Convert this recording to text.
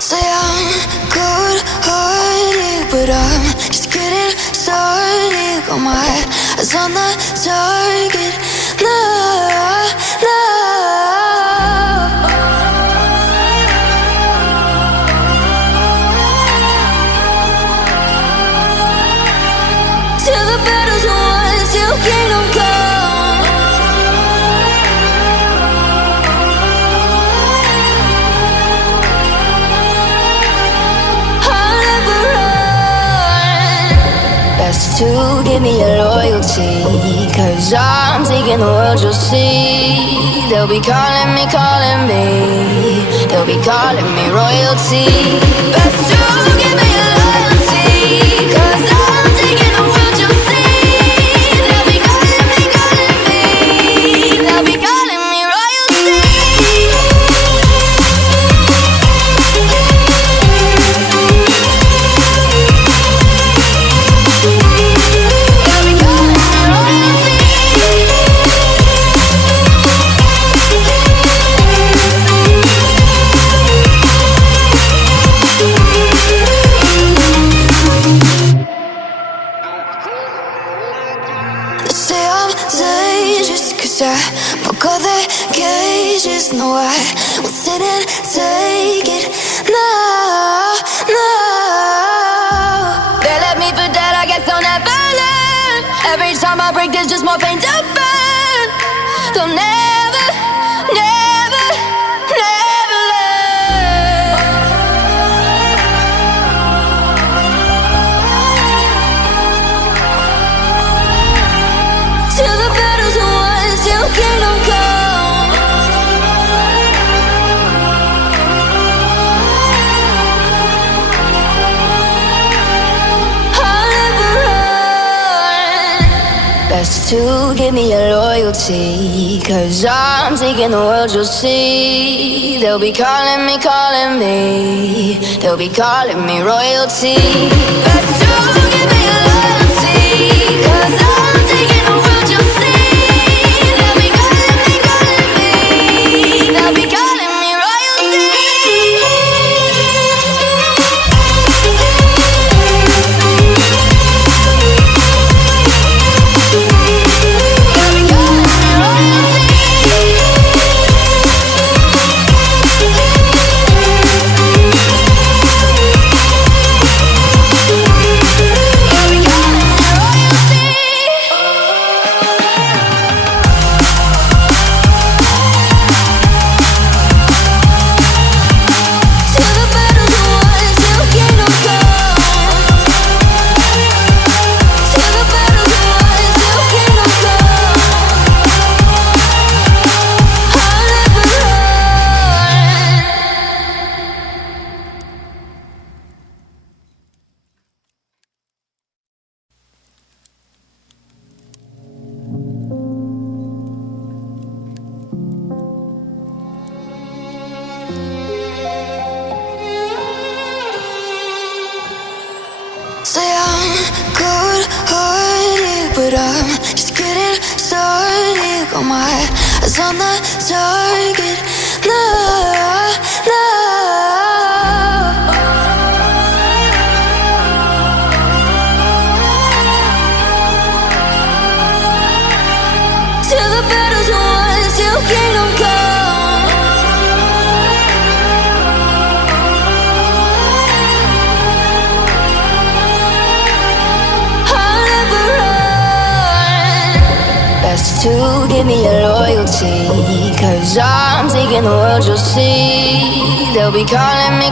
Say I'm good-hearted, but I'm just getting started. Got my eyes on the target. No, no. Till the battle's won, till kingdom come. Best to give me your loyalty, 'cause I'm taking the world, you'll see. They'll be calling me, they'll be calling me royalty. Best to give me your loyalty, 'cause I'm taking the world, you'll see. They'll be calling me, they'll be calling me royalty. I broke all the cages, no, I won't sit and take it. No, no. They left me for dead, I guess I'll never learn. Every time I break, there's just more pain to burn. They'll never, never, never learn. Till the battle's won, till kingdom come. I'll never run. Best to give me your loyalty, 'cause I'm taking the world, you'll see. They'll be calling me, they'll be calling me royalty. Best to give me your loyalty, 'cause I'm taking the world, you'll see. They'll be calling me royalty. They'll be calling me royalty. They'll be calling me royalty. Till the battle's won, till kingdom come. Till the battle's won, till kingdom come. I'll never run. Say I'm good-hearted, but I'm just getting started. Got my eyes on the target. No, no. Till the battle's won, till kingdom come. I'll never run. Best to give me your loyalty, 'cause I'm taking the world, you'll see. They'll be calling me,